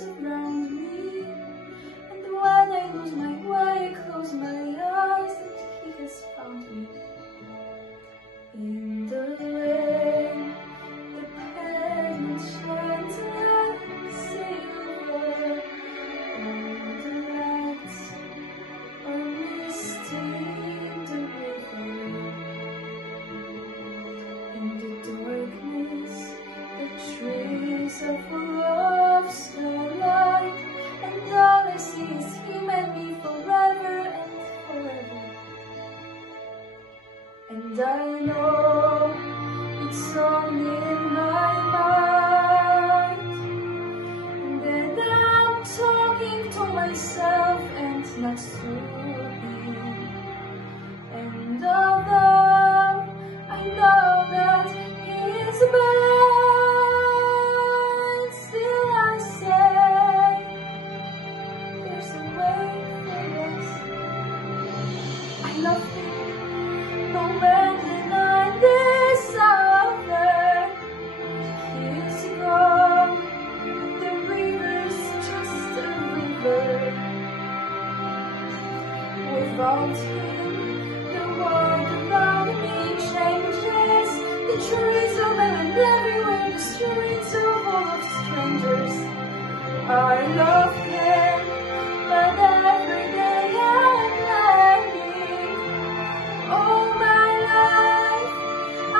surround me. And when I lose my way, I close my eyes, and He has found me. In the rain, the pavement shines like silver. All the lights are misty in the river. In the darkness, the trees are full of starlight, and all I see is Him and me forever and forever. And I know it's only in my mind, and that I'm talking to myself and not to Him. And although I know that He is blind, still I say there's a way for us. I love Him, no man deny this other. He is gone, the river's just a river. Without Him, the world around me changes. The trees are melon everywhere, the streets are full of strangers. I love Him, but every day I'm lagging. All my life,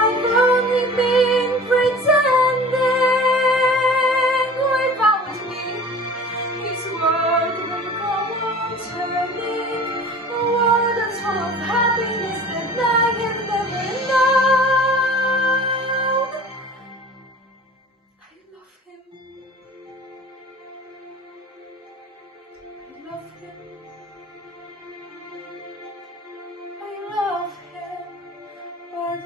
I've only been pretending. Without me, His word will go on turning. A world that's full of happiness that I have never known. I love Him. I love Him. I love Him, but